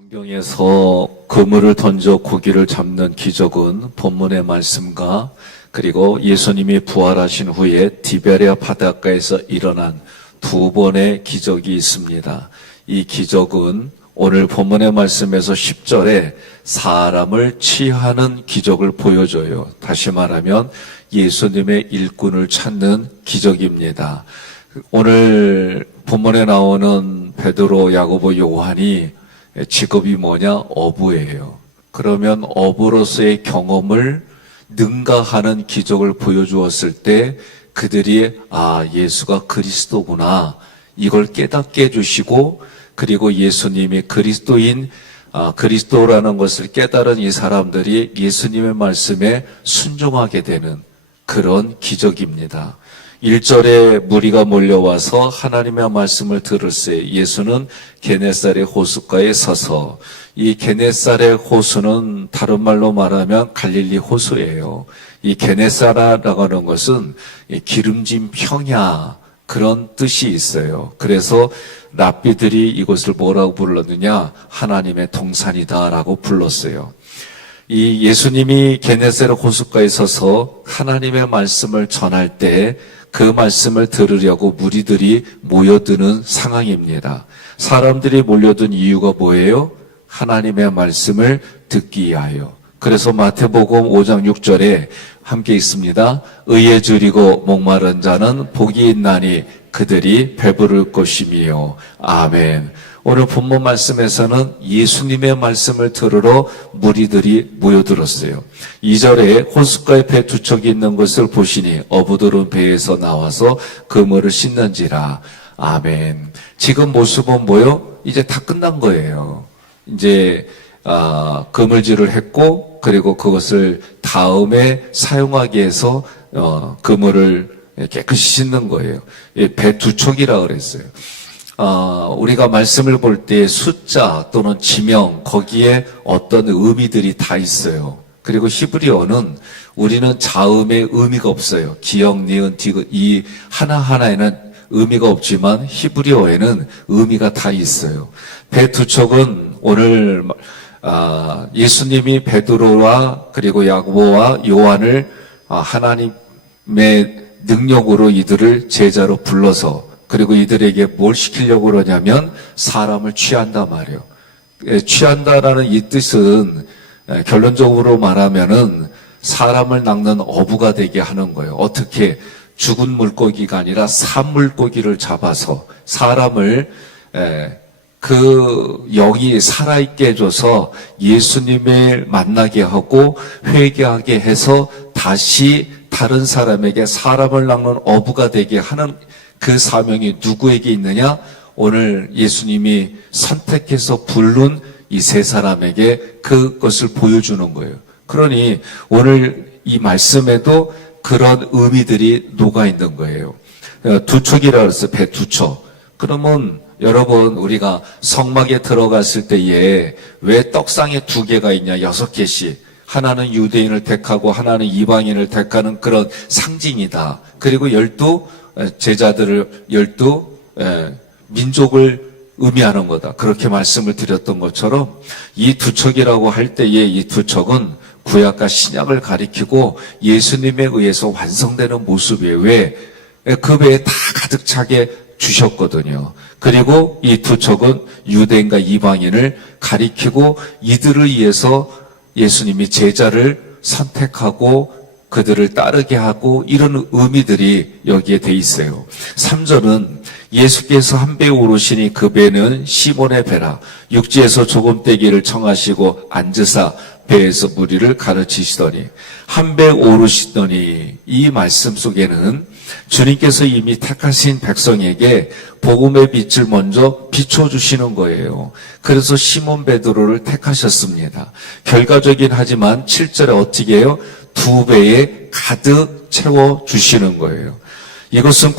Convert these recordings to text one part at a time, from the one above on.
성경에서 그물을 던져 고기를 잡는 기적은 본문의 말씀과 그리고 예수님이 부활하신 후에 디베랴 바닷가에서 일어난 두 번의 기적이 있습니다. 이 기적은 오늘 본문의 말씀에서 10절에 사람을 치유하는 기적을 보여줘요. 다시 말하면 예수님의 일꾼을 찾는 기적입니다. 오늘 본문에 나오는 베드로, 야고보, 요한이 직업이 뭐냐? 어부예요. 그러면 어부로서의 경험을 능가하는 기적을 보여주었을 때 그들이 예수가 그리스도구나 이걸 깨닫게 해주시고, 그리고 예수님이 그리스도라는 것을 깨달은 이 사람들이 예수님의 말씀에 순종하게 되는 그런 기적입니다. 1절에 무리가 몰려와서 하나님의 말씀을 들을새 예수는 게네사렛 호숫가에 서서, 이 게네사렛 호수는 다른 말로 말하면 갈릴리 호수예요. 이 게네사라라고 하는 것은 기름진 평야 그런 뜻이 있어요. 그래서 랍비들이 이곳을 뭐라고 불렀느냐? 하나님의 동산이다라고 불렀어요. 이 예수님이 게네사렛 호숫가에 서서 하나님의 말씀을 전할 때 그 말씀을 들으려고 무리들이 모여드는 상황입니다. 사람들이 몰려든 이유가 뭐예요? 하나님의 말씀을 듣기 위하여. 그래서 마태복음 5장 6절에 함께 있습니다. 의에 줄이고 목마른 자는 복이 있나니 그들이 배부를 것이며. 아멘. 오늘 본문 말씀에서는 예수님의 말씀을 들으러 무리들이 모여들었어요. 2절에 호숫가에 배 두 척이 있는 것을 보시니 어부들은 배에서 나와서 그물을 씻는지라. 아멘. 지금 모습은 뭐요? 이제 다 끝난 거예요. 이제 그물질을 했고, 그리고 그것을 다음에 사용하기 위해서 그물을 깨끗이 씻는 거예요. 배 두 척이라 그랬어요. 우리가 말씀을 볼 때 숫자 또는 지명, 거기에 어떤 의미들이 다 있어요. 그리고 히브리어는 우리는 자음에 의미가 없어요. 기역, 니은, 디귿, 이 하나하나에는 의미가 없지만 히브리어에는 의미가 다 있어요. 배 두 척은 오늘 예수님이 베드로와 그리고 야고보와 요한을 하나님의 능력으로 이들을 제자로 불러서, 그리고 이들에게 뭘 시키려고 그러냐면 사람을 취한다 말이에요. 취한다라는 이 뜻은 결론적으로 말하면은 사람을 낚는 어부가 되게 하는 거예요. 어떻게? 죽은 물고기가 아니라 산 물고기를 잡아서 사람을 그 영이 살아있게 해줘서 예수님을 만나게 하고 회개하게 해서 다시 다른 사람에게 사람을 낚는 어부가 되게 하는 그 사명이 누구에게 있느냐? 오늘 예수님이 선택해서 부른 이 세 사람에게 그것을 보여주는 거예요. 그러니 오늘 이 말씀에도 그런 의미들이 녹아 있는 거예요. 두 척이라 그랬어요. 배 두 척. 그러면 여러분, 우리가 성막에 들어갔을 때에 왜 떡상에 두 개가 있냐? 6개씩. 하나는 유대인을 택하고 하나는 이방인을 택하는 그런 상징이다. 그리고 12 제자들을 12 민족을 의미하는 거다. 그렇게 말씀을 드렸던 것처럼 이 두 척이라고 할 때에 이 두 척은 구약과 신약을 가리키고 예수님에 의해서 완성되는 모습이에요. 왜? 그 배에 다 가득 차게 주셨거든요. 그리고 이 두 척은 유대인과 이방인을 가리키고 이들을 위해서 예수님이 제자를 선택하고 그들을 따르게 하고 이런 의미들이 여기에 돼 있어요. 3절은 예수께서 한 배에 오르시니 그 배는 시몬의 배라. 육지에서 조금 떼기를 청하시고 앉으사 배에서 무리를 가르치시더니. 한 배에 오르시더니, 이 말씀 속에는 주님께서 이미 택하신 백성에게 복음의 빛을 먼저 비춰주시는 거예요. 그래서 시몬 베드로를 택하셨습니다. 결과적인 하지만 7절에 어떻게 해요? 두 배에 가득 채워주시는 거예요. 이것은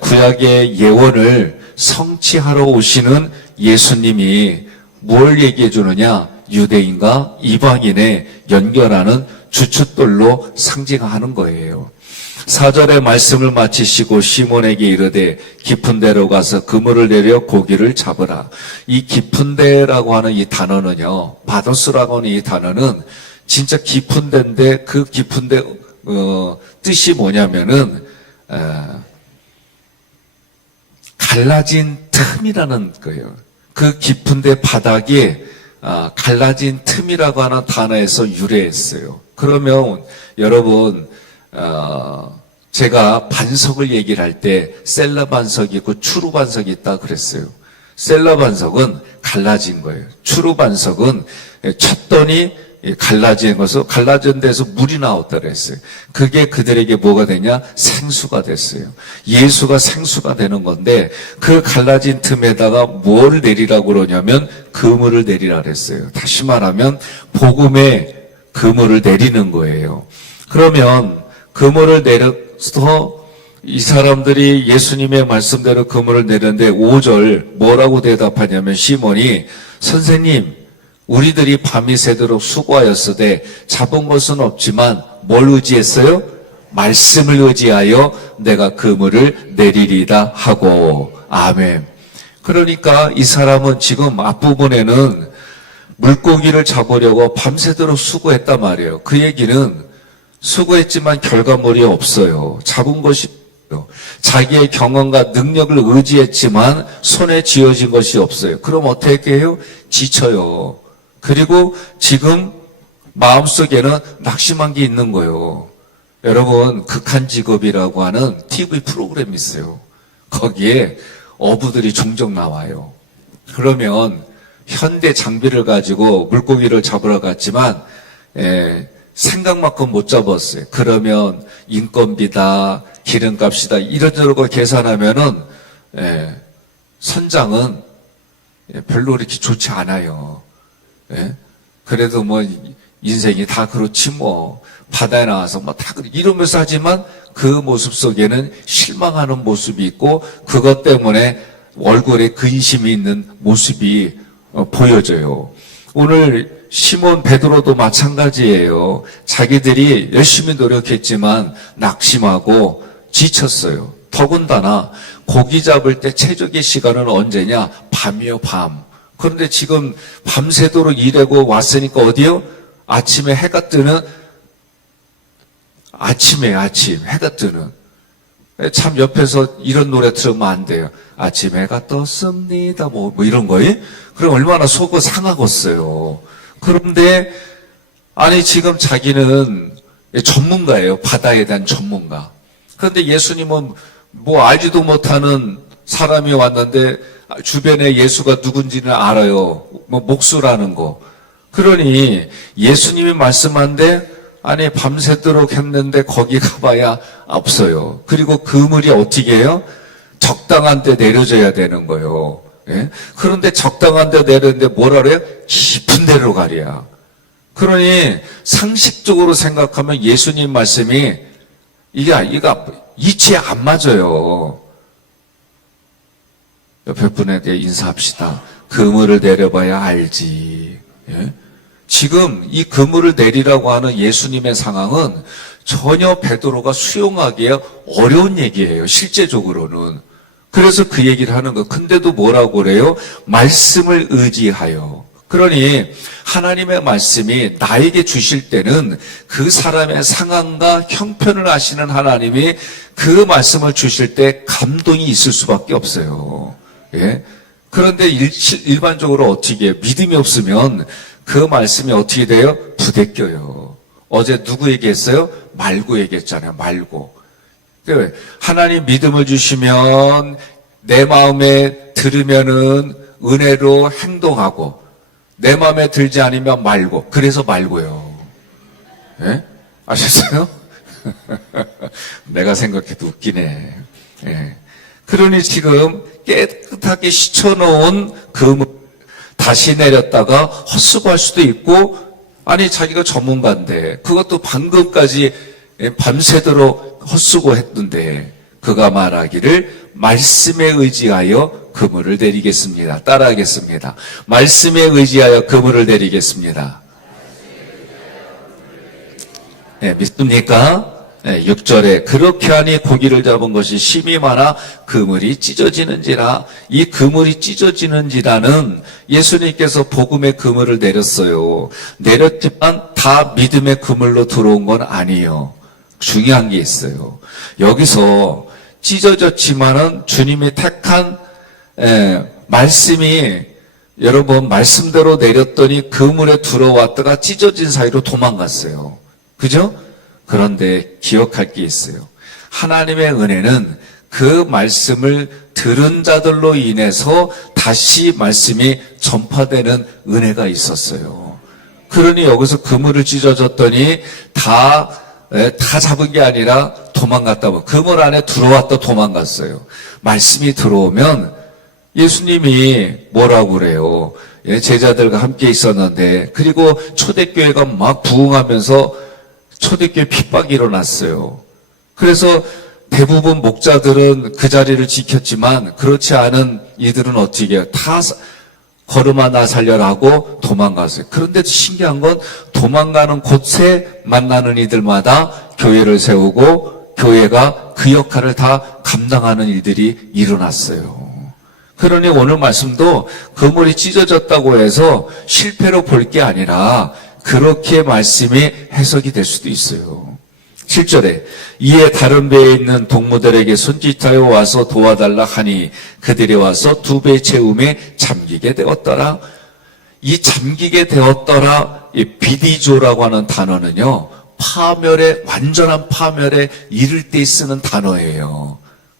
구약의 예언을 성취하러 오시는 예수님이 뭘 얘기해 주느냐? 유대인과 이방인의 연결하는 주춧돌로 상징하는 거예요. 4절의 말씀을 마치시고 시몬에게 이르되 깊은 데로 가서 그물을 내려 고기를 잡으라. 이 깊은 데라고 하는 이 단어는요, 바도스라고 하는 이 단어는 진짜 깊은 데인데 그 깊은 데 뜻이 뭐냐면은 갈라진 틈이라는 거예요. 그 깊은 데 바닥에 갈라진 틈이라고 하는 단어에서 유래했어요. 그러면 여러분 제가 반석을 얘기를 할 때 셀러 반석이 있고 추루 반석이 있다 그랬어요. 셀러 반석은 갈라진 거예요. 추루 반석은 쳤더니 갈라진 것을 갈라진 데서 물이 나왔다 그랬어요. 그게 그들에게 뭐가 되냐? 생수가 됐어요. 예수가 생수가 되는 건데 그 갈라진 틈에다가 뭘 내리라고 그러냐면 그물을 내리라 그랬어요. 다시 말하면 복음의 그물을 내리는 거예요. 그러면 그물을 내려서 이 사람들이 예수님의 말씀대로 그물을 내렸는데 5절 뭐라고 대답하냐면 시몬이 선생님 우리들이 밤이 새도록 수고하였으되 잡은 것은 없지만 뭘 의지했어요? 말씀을 의지하여 내가 그물을 내리리다 하고 아멘. 그러니까 이 사람은 지금 앞부분에는 물고기를 잡으려고 밤새도록 수고했단 말이에요. 그 얘기는 수고했지만 결과물이 없어요. 잡은 것이 없어요. 자기의 경험과 능력을 의지했지만 손에 쥐어진 것이 없어요. 그럼 어떻게 해요? 지쳐요. 그리고 지금 마음속에는 낙심한 게 있는 거예요. 여러분 극한 직업이라고 하는 TV 프로그램이 있어요. 거기에 어부들이 종종 나와요. 그러면 현대 장비를 가지고 물고기를 잡으러 갔지만 생각만큼 못 잡았어요. 그러면 인건비다, 기름값이다 이런저런 거 계산하면은 선장은 별로 이렇게 좋지 않아요. 그래도 뭐 인생이 다 그렇지 뭐 바다에 나와서 뭐 다 이러면서 하지만 그 모습 속에는 실망하는 모습이 있고 그것 때문에 얼굴에 근심이 있는 모습이 보여져요. 오늘 시몬 베드로도 마찬가지예요. 자기들이 열심히 노력했지만 낙심하고 지쳤어요. 더군다나 고기 잡을 때 최적의 시간은 언제냐? 밤이요, 밤. 그런데 지금 밤새도록 일하고 왔으니까 어디요? 아침에 해가 뜨는 아침 해가 뜨는 참 옆에서 이런 노래 들으면 안 돼요. 아침 해가 떴습니다 뭐 이런 거에 그럼 얼마나 속이 상하겠어요. 그런데 아니 지금 자기는 전문가예요. 바다에 대한 전문가. 그런데 예수님은 뭐 알지도 못하는 사람이 왔는데 주변에 예수가 누군지는 알아요. 뭐 목수라는 거. 그러니 예수님이 말씀한데 아니 밤새도록 했는데 거기 가봐야 없어요. 그리고 그물이 어떻게 해요? 적당한 데 내려져야 되는 거예요. 예? 그런데 적당한 데 내렸는데 뭐라 그래요? 깊은 데로 가랴. 그러니 상식적으로 생각하면 예수님 말씀이 이게 이치에 안 맞아요. 옆에 분에게 인사합시다. 그물을 내려봐야 알지. 예? 지금 이 그물을 내리라고 하는 예수님의 상황은 전혀 베드로가 수용하기에 어려운 얘기예요. 실제적으로는. 그래서 그 얘기를 하는 거. 근데도 뭐라고 그래요? 말씀을 의지하여. 그러니 하나님의 말씀이 나에게 주실 때는 그 사람의 상황과 형편을 아시는 하나님이 그 말씀을 주실 때 감동이 있을 수밖에 없어요. 예? 그런데 일반적으로 어떻게 해요? 믿음이 없으면 그 말씀이 어떻게 돼요? 부대껴요. 어제 누구 얘기했어요? 말고 얘기했잖아요. 말고. 하나님 믿음을 주시면 내 마음에 들으면은 은혜로 행동하고 내 마음에 들지 않으면 말고. 그래서 말고요. 예? 아셨어요? 내가 생각해도 웃기네. 예. 그러니 지금 깨끗하게 씻어놓은 그물 다시 내렸다가 헛수고할 수도 있고 아니 자기가 전문가인데 그것도 방금까지 밤새도록 헛수고했는데 그가 말하기를 말씀에 의지하여 그물을 내리겠습니다. 따라하겠습니다. 말씀에 의지하여 그물을 내리겠습니다. 네, 믿습니까? 6절에 그렇게 하니 고기를 잡은 것이 심이 많아 그물이 찢어지는지라. 이 그물이 찢어지는지라는 예수님께서 복음의 그물을 내렸어요. 내렸지만 다 믿음의 그물로 들어온 건 아니에요. 중요한 게 있어요. 여기서 찢어졌지만은 주님이 택한 말씀이 여러분 말씀대로 내렸더니 그물에 들어왔다가 찢어진 사이로 도망갔어요. 그죠? 그런데 기억할 게 있어요. 하나님의 은혜는 그 말씀을 들은 자들로 인해서 다시 말씀이 전파되는 은혜가 있었어요. 그러니 여기서 그물을 찢어졌더니 다 잡은 게 아니라 도망갔다. 그물 안에 들어왔다 도망갔어요. 말씀이 들어오면 예수님이 뭐라고 그래요? 제자들과 함께 있었는데, 그리고 초대교회가 막 부흥하면서 초대교회 핍박이 일어났어요. 그래서 대부분 목자들은 그 자리를 지켰지만 그렇지 않은 이들은 어떻게 해요? 다 걸음 하나 살려라 하고 도망갔어요. 그런데 신기한 건 도망가는 곳에 만나는 이들마다 교회를 세우고 교회가 그 역할을 다 감당하는 일들이 일어났어요. 그러니 오늘 말씀도 그물이 찢어졌다고 해서 실패로 볼 게 아니라 그렇게 말씀이 해석이 될 수도 있어요. 7절에 이에 다른 배에 있는 동무들에게 손짓하여 와서 도와달라 하니 그들이 와서 두 배 채움에 잠기게 되었더라. 이 잠기게 되었더라, 이 비디조라고 하는 단어는요, 완전한 파멸에 이를 때 쓰는 단어예요.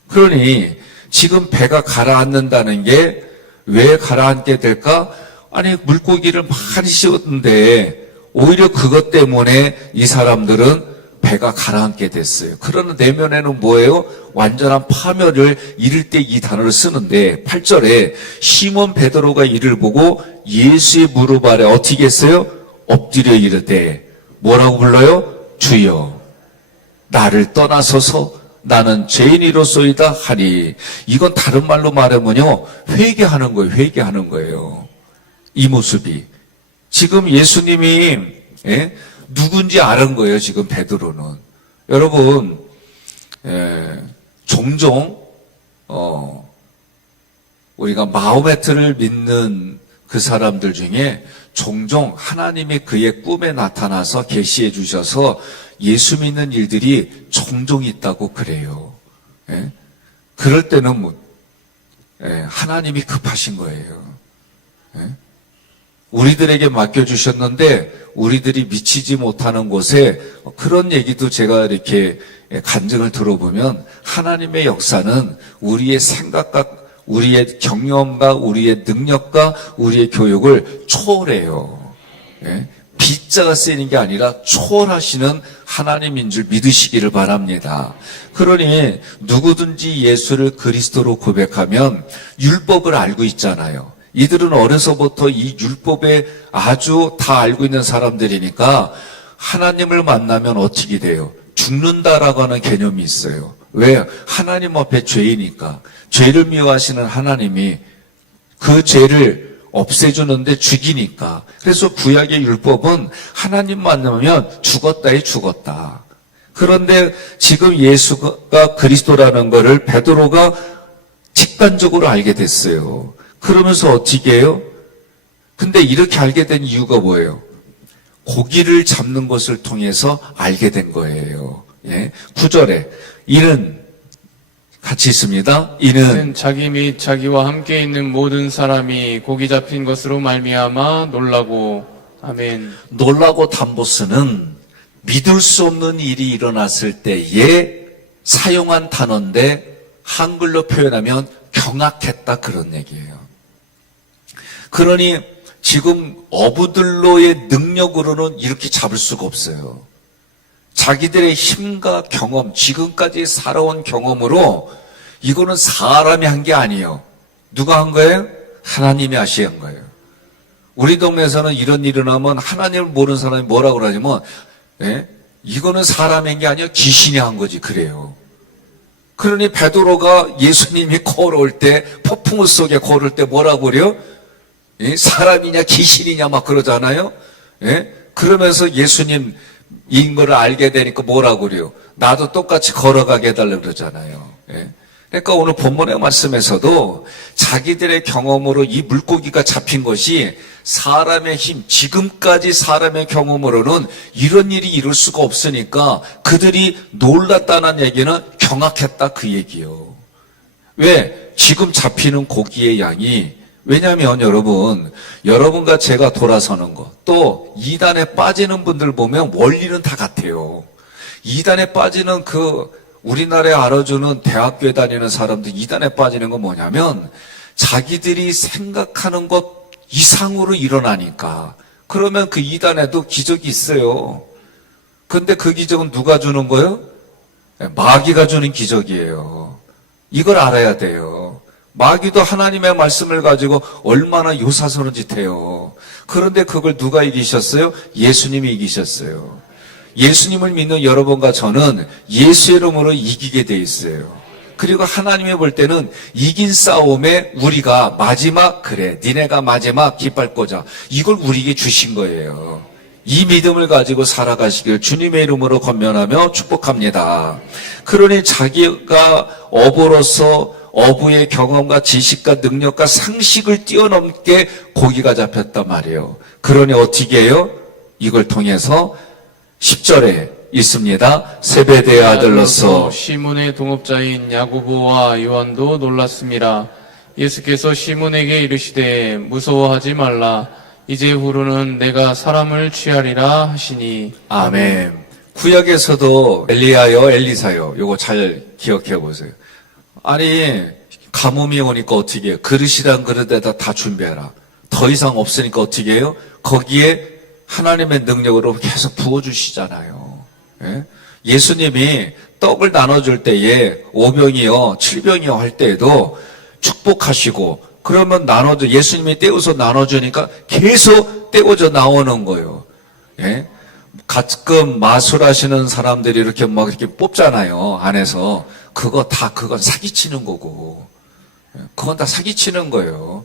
그러니 지금 배가 가라앉는다는 게 왜 가라앉게 될까? 아니, 물고기를 많이 씌웠는데 오히려 그것 때문에 이 사람들은 배가 가라앉게 됐어요. 그러는 내면에는 뭐예요? 완전한 파멸을 이를 때 이 단어를 쓰는데 8절에 시몬 베드로가 이를 보고 예수의 무릎 아래 어떻게 했어요? 엎드려 이르되 뭐라고 불러요? 주여 나를 떠나서서 나는 죄인이로소이다 하니. 이건 다른 말로 말하면요, 회개하는 거예요. 회개하는 거예요. 이 모습이 지금 예수님이 누군지 아는 거예요. 지금 베드로는. 여러분, 종종 우리가 마호메트를 믿는 그 사람들 중에 종종 하나님이 그의 꿈에 나타나서 계시해 주셔서 예수 믿는 일들이 종종 있다고 그래요. 그럴 때는 하나님이 급하신 거예요. 우리들에게 맡겨주셨는데 우리들이 미치지 못하는 곳에 그런 얘기도 제가 이렇게 간증을 들어보면 하나님의 역사는 우리의 생각과 우리의 경험과 우리의 능력과 우리의 교육을 초월해요. 빗자가 쓰이는 게 아니라 초월하시는 하나님인 줄 믿으시기를 바랍니다. 그러니 누구든지 예수를 그리스도로 고백하면 율법을 알고 있잖아요. 이들은 어려서부터 이 율법에 아주 다 알고 있는 사람들이니까 하나님을 만나면 어떻게 돼요? 죽는다라고 하는 개념이 있어요. 왜? 하나님 앞에 죄이니까. 죄를 미워하시는 하나님이 그 죄를 없애주는데 죽이니까. 그래서 구약의 율법은 하나님 만나면 죽었다에 죽었다. 그런데 지금 예수가 그리스도라는 것을 베드로가 직관적으로 알게 됐어요. 그러면서 어떻게 해요? 근데 이렇게 알게 된 이유가 뭐예요? 고기를 잡는 것을 통해서 알게 된 거예요. 9절에 이는 같이 있습니다. 이는 자기 및 자기와 함께 있는 모든 사람이 고기 잡힌 것으로 말미암아 놀라고. 아멘. 놀라고 담보스는 믿을 수 없는 일이 일어났을 때에 사용한 단어인데 한글로 표현하면 경악했다 그런 얘기예요. 그러니 지금 어부들로의 능력으로는 이렇게 잡을 수가 없어요. 자기들의 힘과 경험, 지금까지 살아온 경험으로 이거는 사람이 한 게 아니에요. 누가 한 거예요? 하나님이 하신 거예요. 우리 동네에서는 이런 일이 일어나면 하나님을 모르는 사람이 뭐라고 그러냐면 이거는 사람이 한 게 아니라 귀신이 한 거지 그래요. 그러니 베드로가 예수님이 걸어올 때 폭풍우 속에 걸을 때 뭐라고 그래요? 사람이냐 귀신이냐 막 그러잖아요. 그러면서 예수님 인 거를 알게 되니까 뭐라고 그래요? 나도 똑같이 걸어가게 해달라고 그러잖아요. 예. 그러니까 오늘 본문의 말씀에서도 자기들의 경험으로 이 물고기가 잡힌 것이 사람의 힘, 지금까지 사람의 경험으로는 이런 일이 이룰 수가 없으니까 그들이 놀랐다는 얘기는 경악했다 그 얘기요. 왜? 지금 잡히는 고기의 양이, 왜냐하면 여러분과 제가 돌아서는 것, 또 이단에 빠지는 분들 보면 원리는 다 같아요. 이단에 빠지는 우리나라에 알아주는 대학교에 다니는 사람들 이단에 빠지는 건 뭐냐면 자기들이 생각하는 것 이상으로 일어나니까. 그러면 그 이단에도 기적이 있어요. 근데 그 기적은 누가 주는 거예요? 마귀가 주는 기적이에요. 이걸 알아야 돼요. 마귀도 하나님의 말씀을 가지고 얼마나 요사스러운 짓 해요. 그런데 그걸 누가 이기셨어요? 예수님이 이기셨어요. 예수님을 믿는 여러분과 저는 예수 이름으로 이기게 돼 있어요. 그리고 하나님이 볼 때는 이긴 싸움에 우리가 마지막, 그래, 니네가 마지막 깃발 꽂아, 이걸 우리에게 주신 거예요. 이 믿음을 가지고 살아가시길 주님의 이름으로 권면하며 축복합니다. 그러니 자기가 어부로서 어부의 경험과 지식과 능력과 상식을 뛰어넘게 고기가 잡혔단 말이에요. 그러니 어떻게 해요? 이걸 통해서 10절에 있습니다. 세베대의 아들로서 시몬의 동업자인 야고보와 요한도 놀랐습니다. 예수께서 시몬에게 이르시되 무서워하지 말라. 이제후로는 내가 사람을 취하리라 하시니. 아멘. 구약에서도 엘리야요 엘리사요, 요거 잘 기억해 보세요. 아니 가뭄이 오니까 어떻게 해요? 그릇이란 그릇에다 다 준비해라. 더 이상 없으니까 어떻게 해요? 거기에 하나님의 능력으로 계속 부어주시잖아요. 예? 예수님이 떡을 나눠줄 때에 5병이요 7병이요 할 때에도 축복하시고, 그러면 예수님이 떼어서 나눠주니까 계속 떼어져 나오는 거예요. 예? 가끔 마술하시는 사람들이 이렇게 막 이렇게 뽑잖아요, 안에서. 그건 사기치는 거고. 그건 다 사기치는 거예요.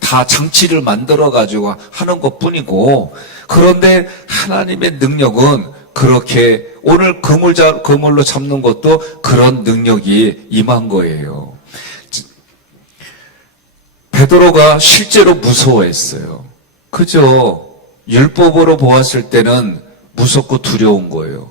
다 장치를 만들어가지고 하는 것 뿐이고. 그런데 하나님의 능력은 그렇게, 오늘 그물로 잡는 것도 그런 능력이 임한 거예요. 베드로가 실제로 무서워했어요. 그죠? 율법으로 보았을 때는 무섭고 두려운 거예요.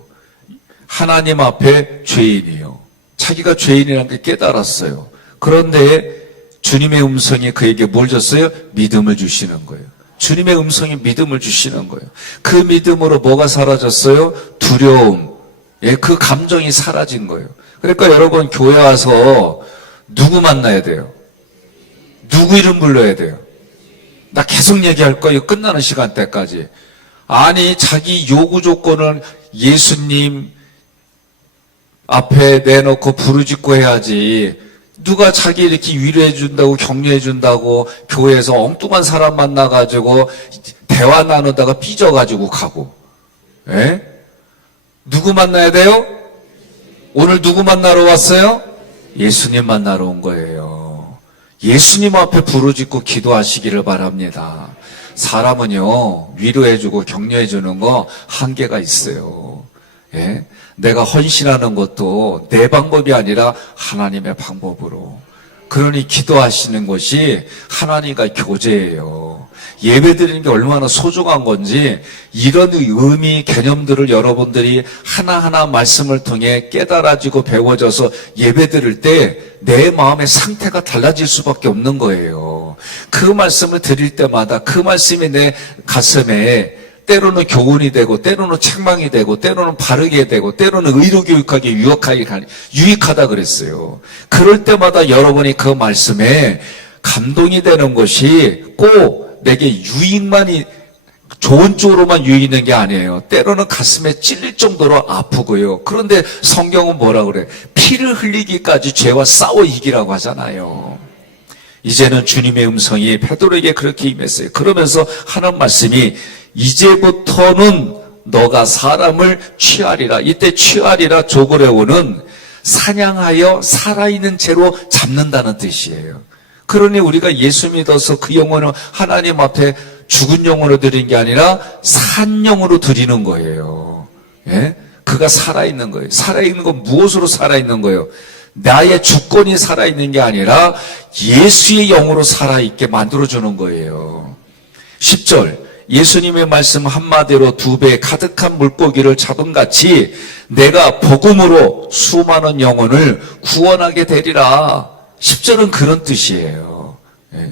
하나님 앞에 죄인이요. 자기가 죄인이라는 게 깨달았어요. 그런데 주님의 음성이 그에게 뭘 줬어요? 믿음을 주시는 거예요. 주님의 음성이 믿음을 주시는 거예요. 그 믿음으로 뭐가 사라졌어요? 두려움. 예, 그 감정이 사라진 거예요. 그러니까 여러분 교회 와서 누구 만나야 돼요? 누구 이름 불러야 돼요? 나 계속 얘기할 거예요. 끝나는 시간대까지. 아니, 자기 요구 조건을 예수님 앞에 내놓고 부르짖고 해야지. 누가 자기 이렇게 위로해 준다고, 격려해 준다고 교회에서 엉뚱한 사람 만나가지고 대화 나누다가 삐져가지고 가고. 예? 누구 만나야 돼요? 오늘 누구 만나러 왔어요? 예수님 만나러 온 거예요. 예수님 앞에 부르짖고 기도하시기를 바랍니다. 사람은요, 위로해주고 격려해주는 거 한계가 있어요. 예? 내가 헌신하는 것도 내 방법이 아니라 하나님의 방법으로. 그러니 기도하시는 것이 하나님과 교제예요. 예배드리는 게 얼마나 소중한 건지 이런 의미, 개념들을 여러분들이 하나하나 말씀을 통해 깨달아지고 배워져서 예배드릴 때 내 마음의 상태가 달라질 수밖에 없는 거예요. 그 말씀을 드릴 때마다 그 말씀이 내 가슴에 때로는 교훈이 되고, 때로는 책망이 되고, 때로는 바르게 되고, 때로는 의료교육하게 유익하다 그랬어요. 그럴 때마다 여러분이 그 말씀에 감동이 되는 것이 꼭 내게 좋은 쪽으로만 유익이 있는 게 아니에요. 때로는 가슴에 찔릴 정도로 아프고요. 그런데 성경은 뭐라 그래? 피를 흘리기까지 죄와 싸워 이기라고 하잖아요. 이제는 주님의 음성이 베드로에게 그렇게 임했어요. 그러면서 하는 말씀이 이제부터는 너가 사람을 취하리라. 이때 취하리라 조그레오는 사냥하여 살아있는 채로 잡는다는 뜻이에요. 그러니 우리가 예수 믿어서 그 영혼을 하나님 앞에 죽은 영으로 드리는 게 아니라 산 영으로 드리는 거예요. 예? 그가 살아있는 거예요. 살아있는 건 무엇으로 살아있는 거예요? 나의 주권이 살아있는 게 아니라 예수의 영으로 살아있게 만들어주는 거예요. 10절 예수님의 말씀 한마디로 2배 가득한 물고기를 잡음같이 내가 복음으로 수많은 영혼을 구원하게 되리라. 10절은 그런 뜻이에요. 예?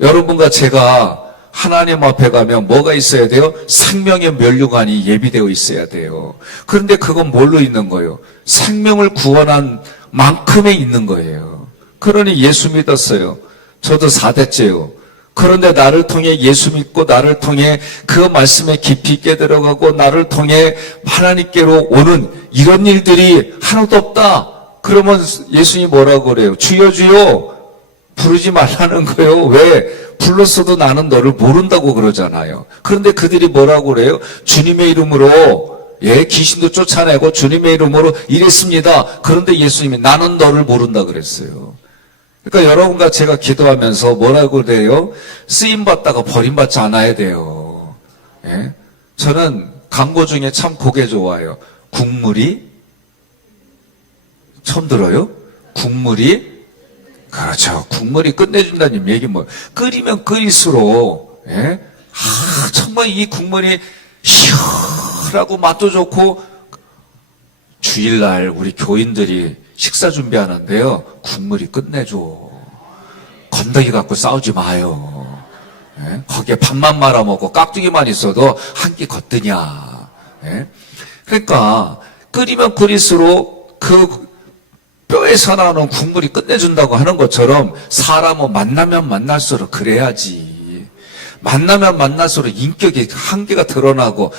여러분과 제가 하나님 앞에 가면 뭐가 있어야 돼요? 생명의 면류관이 예비되어 있어야 돼요. 그런데 그건 뭘로 있는 거예요? 생명을 구원한 만큼에 있는 거예요. 그러니 예수 믿었어요. 저도 4대째요. 그런데 나를 통해 예수 믿고 나를 통해 그 말씀에 깊이 있게 들어가고 나를 통해 하나님께로 오는 이런 일들이 하나도 없다. 그러면 예수님이 뭐라고 그래요? 주여 주여 부르지 말라는 거예요. 왜? 불렀어도 나는 너를 모른다고 그러잖아요. 그런데 그들이 뭐라고 그래요? 주님의 이름으로 귀신도 쫓아내고 주님의 이름으로 이랬습니다. 그런데 예수님이 나는 너를 모른다 그랬어요. 그러니까 여러분과 제가 기도하면서 뭐라고 그래요? 쓰임받다가 버림받지 않아야 돼요. 예? 저는 광고 중에 참 그게 좋아요. 국물이 처음 들어요? 국물이 그렇죠. 국물이 끝내준다는 얘기 뭐 끓이면 끓일수록 정말 이 국물이 시원하고 맛도 좋고 주일날 우리 교인들이 식사 준비하는데요. 국물이 끝내줘. 건더기 갖고 싸우지 마요. 거기에 밥만 말아 먹고 깍두기만 있어도 한 끼 걷드냐. 그러니까 끓이면 끓일수록 그 뼈에서 나오는 국물이 끝내준다고 하는 것처럼 사람은 만나면 만날수록 그래야지. 만나면 만날수록 인격이 한계가 드러나고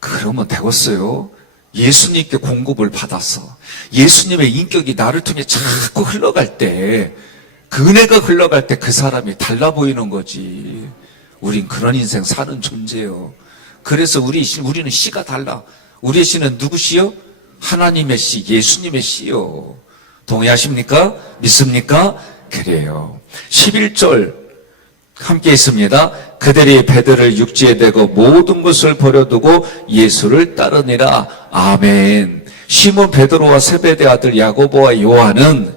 그러면 되겠어요. 예수님께 공급을 받아서 예수님의 인격이 나를 통해 자꾸 흘러갈 때 그 은혜가 흘러갈 때 그 사람이 달라 보이는 거지. 우린 그런 인생 사는 존재요. 그래서 우리는 씨가 달라. 우리의 씨는 누구 씨요? 하나님의 씨, 예수님의 씨요. 동의하십니까? 믿습니까? 그래요. 11절 함께 있습니다. 그들이 배들을 육지에 대고 모든 것을 버려두고 예수를 따르니라. 아멘. 시몬 베드로와 세베대 아들 야고보와 요한은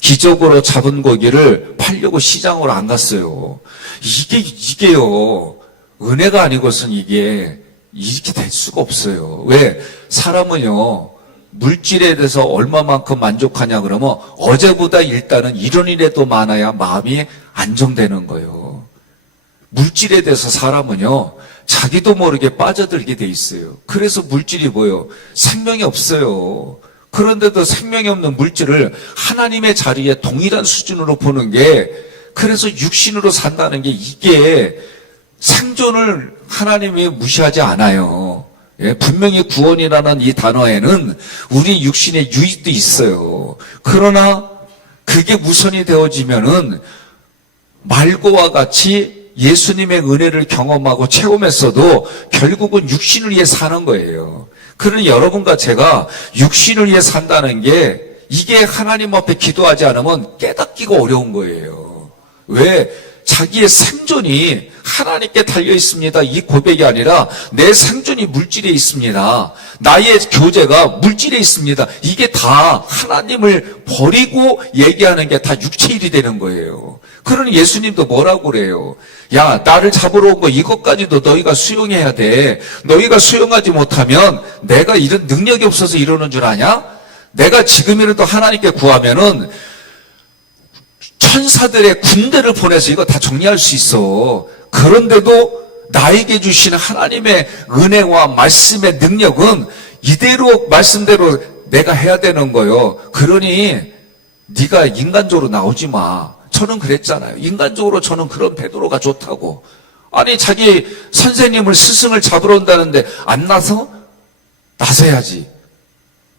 기적으로 잡은 고기를 팔려고 시장으로 안 갔어요. 이게요. 은혜가 아니고선 이게 이렇게 될 수가 없어요. 왜? 사람은요. 물질에 대해서 얼마만큼 만족하냐 그러면 어제보다 일단은 이런 일에도 많아야 마음이 안정되는 거예요. 물질에 대해서 사람은요. 자기도 모르게 빠져들게 돼 있어요. 그래서 물질이 뭐예요? 생명이 없어요. 그런데도 생명이 없는 물질을 하나님의 자리에 동일한 수준으로 보는 게 그래서 육신으로 산다는 게 이게 생존을 하나님이 무시하지 않아요. 분명히 구원이라는 이 단어에는 우리 육신의 유익도 있어요. 그러나 그게 우선이 되어지면은 말고와 같이 예수님의 은혜를 경험하고 체험했어도 결국은 육신을 위해 사는 거예요. 그러니 여러분과 제가 육신을 위해 산다는 게 이게 하나님 앞에 기도하지 않으면 깨닫기가 어려운 거예요. 왜? 자기의 생존이 하나님께 달려 있습니다. 이 고백이 아니라 내 생존이 물질에 있습니다. 나의 교제가 물질에 있습니다. 이게 다 하나님을 버리고 얘기하는 게 다 육체일이 되는 거예요. 그러니 예수님도 뭐라고 그래요? 야, 나를 잡으러 온 거 이것까지도 너희가 수용해야 돼. 너희가 수용하지 못하면 내가 이런 능력이 없어서 이러는 줄 아냐? 내가 지금이라도 하나님께 구하면은 천사들의 군대를 보내서 이거 다 정리할 수 있어. 그런데도 나에게 주시는 하나님의 은혜와 말씀의 능력은 이대로 말씀대로 내가 해야 되는 거예요. 그러니 네가 인간적으로 나오지 마. 저는 그랬잖아요. 인간적으로 저는 그런 베드로가 좋다고. 아니 자기 선생님을 스승을 잡으러 온다는데 안 나서? 나서야지.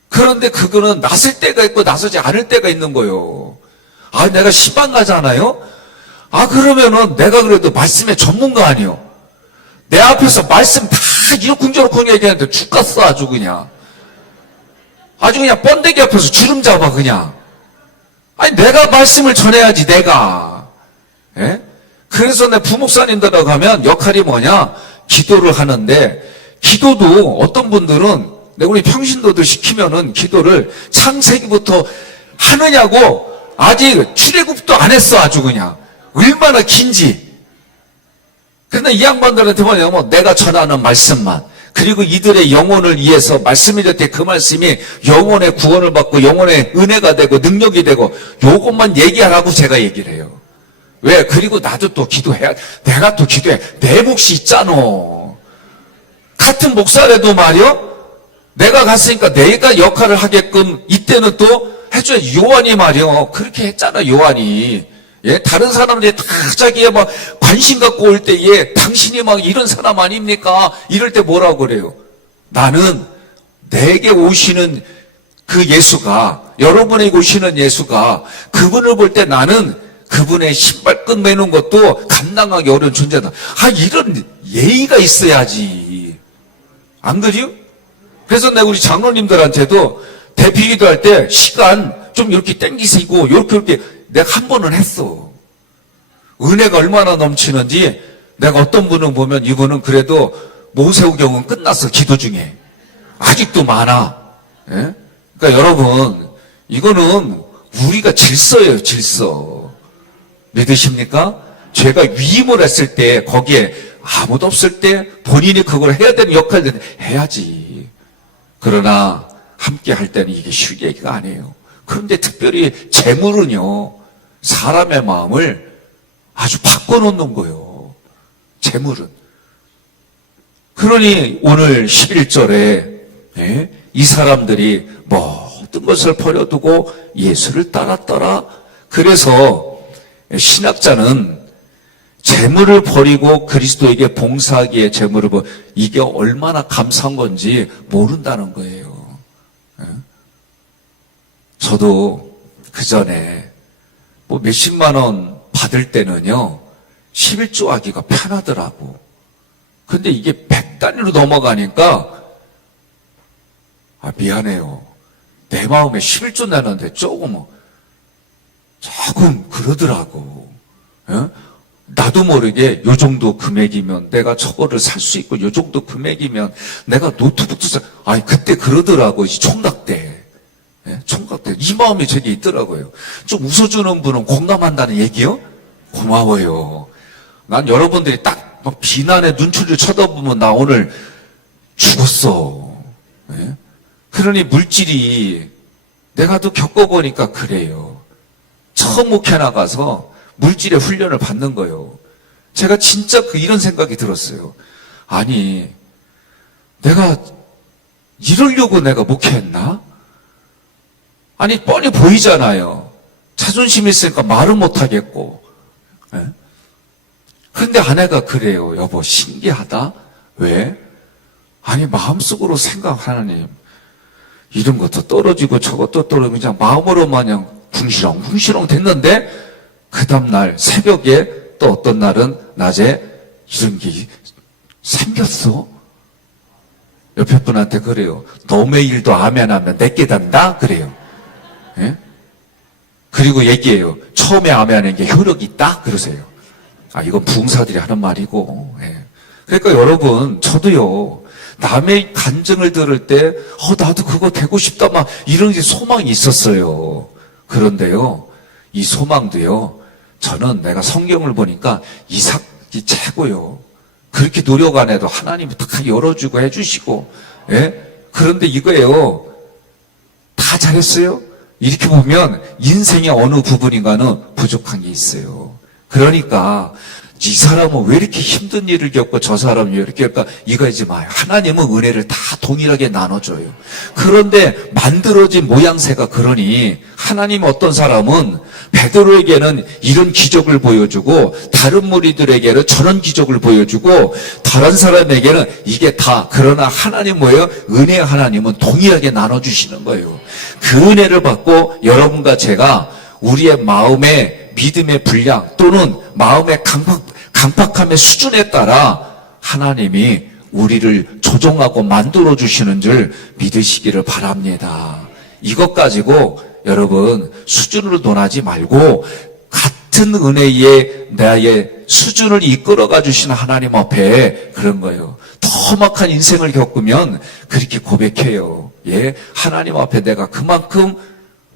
그런데 그거는 나설 때가 있고 나서지 않을 때가 있는 거예요. 아, 내가 시방 가잖아요? 아, 그러면은 내가 그래도 말씀의 전문가 아니요? 내 앞에서 말씀 다 이러쿵저러쿵 얘기하는데 죽겠어, 아주 그냥. 아주 그냥 번데기 앞에서 주름 잡아, 그냥. 아니, 내가 말씀을 전해야지, 내가. 예? 그래서 내 부목사님들하고 가면 역할이 뭐냐? 기도를 하는데, 기도도 어떤 분들은 내가 우리 평신도들 시키면은 기도를 창세기부터 하느냐고 아직 출애굽도 안 했어. 아주 그냥 얼마나 긴지. 근데 이 양반들한테 뭐냐면 내가 전하는 말씀만, 그리고 이들의 영혼을 위해서 말씀이 될 때 그 말씀이 영혼의 구원을 받고 영혼의 은혜가 되고 능력이 되고 요것만 얘기하라고 제가 얘기를 해요. 왜? 그리고 나도 또 기도해야, 내가 또 기도해. 내 몫이 있잖아. 같은 목사라도 말이요, 내가 갔으니까 내가 역할을 하게끔 이때는 또 해줘야지. 요한이 말이요, 그렇게 했잖아. 요한이. 예, 다른 사람들이 다 자기의 막 관심 갖고 올 때에 당신이 막 이런 사람 아닙니까? 이럴 때 뭐라고 그래요? 나는 내게 오시는 그 예수가, 여러분에게 오시는 예수가, 그분을 볼 때 나는 그분의 신발끈 매는 것도 감당하기 어려운 존재다. 아, 이런 예의가 있어야지. 안 그래요? 그래서 내가 우리 장로님들한테도 대피기도 할 때 시간 좀 이렇게 땡기시고 이렇게 내가 한 번은 했어. 은혜가 얼마나 넘치는지 내가 어떤 분은 보면 이분은 그래도 모세우경은 끝났어. 기도 중에. 아직도 많아. 예? 그러니까 여러분, 이거는 우리가 질서예요. 질서. 믿으십니까? 죄가 위임을 했을 때 거기에 아무도 없을 때 본인이 그걸 해야 되는 역할을 해야지. 그러나 함께 할 때는 이게 쉬운 얘기가 아니에요. 그런데 특별히 재물은요, 사람의 마음을 아주 바꿔놓는 거예요. 재물은. 그러니 오늘 11절에 이 사람들이 모든 것을 버려두고 예수를 따랐더라. 그래서 신학자는 재물을 버리고 그리스도에게 봉사하기에 재물을 이게 얼마나 감사한 건지 모른다는 거예요. 저도 그 전에 뭐 몇십만 원 받을 때는요, 11조 하기가 편하더라고. 근데 이게 100단위로 넘어가니까 미안해요. 내 마음에 11조 내는데 조금 그러더라고. 나도 모르게 요 정도 금액이면 내가 저거를 살 수 있고 요 정도 금액이면 내가 노트북도 그때 그러더라고. 총각 때. 총각 때. 이 마음이 제게 있더라고요. 좀 웃어주는 분은 공감한다는 얘기요? 고마워요. 난 여러분들이 딱 막 비난의 눈초리를 쳐다보면 나 오늘 죽었어. 그러니 물질이 내가 또 겪어보니까 그래요. 처음 목회 나가서 물질의 훈련을 받는 거예요. 제가 진짜 이런 생각이 들었어요. 아니, 내가 이러려고 내가 목회했나? 아니, 뻔히 보이잖아요. 자존심이 있으니까 말은 못하겠고. 그런데 아내가 그래요. 여보, 신기하다. 왜? 아니, 마음속으로 생각하나님, 이런 것도 떨어지고 저것도 떨어지고 그냥 마음으로 마냥 궁시렁 됐는데 그 다음날 새벽에 또 어떤 날은 낮에 이런 게 생겼어. 옆에 분한테 그래요. 너의 일도 아멘하면 내게 단다? 그래요. 예? 그리고 얘기해요. 처음에 아멘하는 게 효력이 있다? 그러세요. 이건 부흥사들이 하는 말이고. 예. 그러니까 여러분, 저도요, 남의 간증을 들을 때, 나도 그거 되고 싶다, 막, 이런 소망이 있었어요. 그런데요, 이 소망도요, 저는 내가 성경을 보니까 이삭이 최고요. 그렇게 노력 안 해도 하나님이 다 열어주고 해주시고, 예? 그런데 이거예요. 다 잘했어요? 이렇게 보면 인생의 어느 부분인가는 부족한 게 있어요. 그러니까 이 사람은 왜 이렇게 힘든 일을 겪고 저 사람은 왜 이렇게 할까? 이거지 마요. 하나님은 은혜를 다 동일하게 나눠줘요. 그런데 만들어진 모양새가 그러니 하나님 어떤 사람은 베드로에게는 이런 기적을 보여주고 다른 무리들에게는 저런 기적을 보여주고 다른 사람에게는 이게 다, 그러나 하나님 뭐예요? 은혜 하나님은 동일하게 나눠주시는 거예요. 그 은혜를 받고 여러분과 제가 우리의 마음의 믿음의 분량 또는 마음의 강팍함의 수준에 따라 하나님이 우리를 조종하고 만들어 주시는 줄 믿으시기를 바랍니다. 이것 가지고 여러분 수준으로 논하지 말고 같은 은혜의 나의 수준을 이끌어가 주신 하나님 앞에 그런 거예요. 더 험악한 인생을 겪으면 그렇게 고백해요. 예, 하나님 앞에 내가 그만큼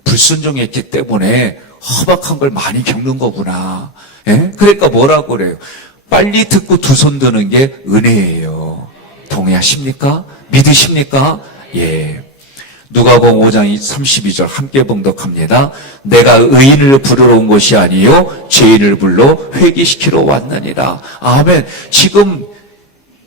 불순종했기 때문에 험악한 걸 많이 겪는 거구나. 예? 그러니까 뭐라고 그래요? 빨리 듣고 두 손 드는 게 은혜예요. 동의하십니까? 믿으십니까? 예. 누가복음 5장 32절 함께 봉독합니다. 내가 의인을 부르러 온 것이 아니요 죄인을 불러 회개시키러 왔느니라. 아멘. 지금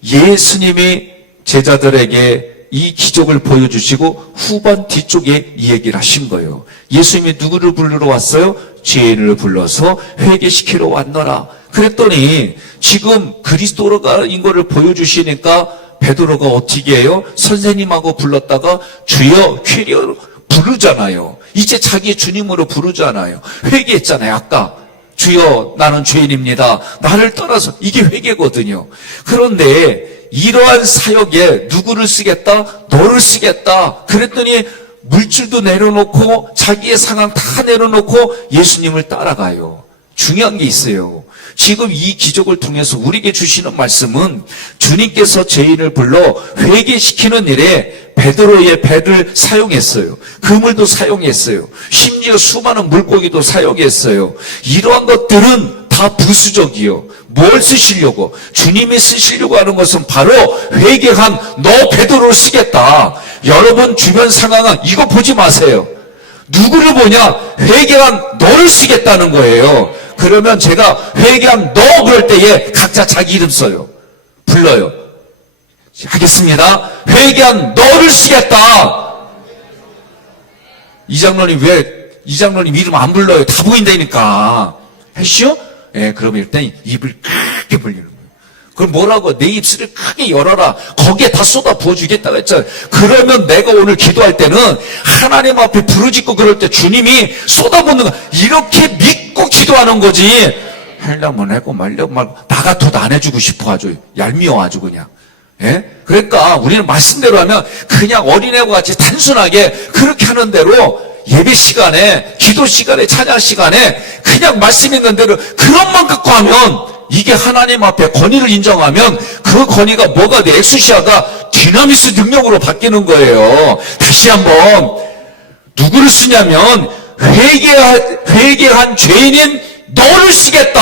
예수님이 제자들에게 이 기적을 보여주시고 후반 뒤쪽에 이 얘기를 하신 거예요. 예수님이 누구를 부르러 왔어요? 죄인을 불러서 회개시키러 왔노라. 그랬더니 지금 그리스도인 거를 보여주시니까 베드로가 어떻게 해요? 선생님하고 불렀다가 주여 퀴리어 부르잖아요. 이제 자기 주님으로 부르잖아요. 회개했잖아요. 아까 주여 나는 죄인입니다. 나를 떠나서 이게 회개거든요. 그런데 이러한 사역에 누구를 쓰겠다? 너를 쓰겠다. 그랬더니 물질도 내려놓고 자기의 상황 다 내려놓고 예수님을 따라가요. 중요한 게 있어요. 지금 이 기적을 통해서 우리에게 주시는 말씀은 주님께서 죄인을 불러 회개시키는 일에 베드로의 배를 사용했어요. 그물도 사용했어요. 심지어 수많은 물고기도 사용했어요. 이러한 것들은 다 부수적이요. 뭘 쓰시려고? 주님이 쓰시려고 하는 것은 바로 회개한 너 베드로를 쓰겠다. 여러분 주변 상황은 이거 보지 마세요. 누구를 보냐? 회개한 너를 쓰겠다는 거예요. 그러면 제가 회개한 너 그럴 때에 각자 자기 이름 써요. 불러요. 하겠습니다. 회개한 너를 쓰겠다. 이장로님 이름 안 불러요? 다 보인다니까. 했시요? 예, 그러면 일단 입을 크게 벌리는 거예요. 그럼 뭐라고? 내 입술을 크게 열어라. 거기에 다 쏟아 부어주겠다고 했잖아요. 그러면 내가 오늘 기도할 때는 하나님 앞에 부르짖고 그럴 때 주님이 쏟아붓는 거 이렇게 믿고 기도하는 거지. 하려면 하고 말려면 말고 나 같아도 안 해주고 싶어 아주 얄미워 아주 그냥. 예? 그러니까 우리는 말씀대로 하면 그냥 어린애와 같이 단순하게 그렇게 하는 대로 예배 시간에, 기도 시간에, 찬양 시간에 그냥 말씀 있는 대로 그것만 갖고 하면 이게 하나님 앞에 권위를 인정하면 그 권위가 뭐가 돼? 엑수시아가 디나미스 능력으로 바뀌는 거예요. 다시 한번 누구를 쓰냐면 회개한 죄인인 너를 쓰겠다.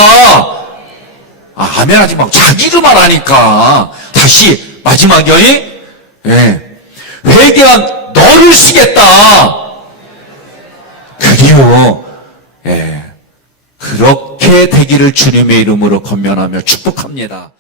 아멘 하지 말고 자기 이름만 하니까. 다시 마지막에 예. 회개한 너를 쓰겠다. 그리고 예. 그렇게 되기를 주님의 이름으로 권면하며 축복합니다.